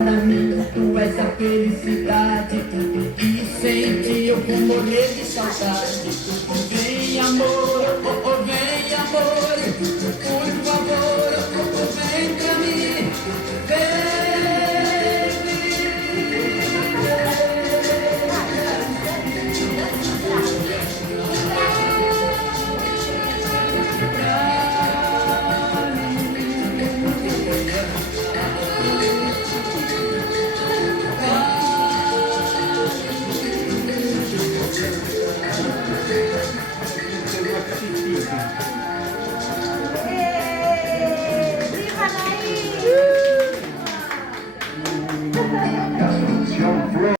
Pra mim, tu és a felicidade. E sem ti eu vou morrer de saudade. Vem amor, oh, oh,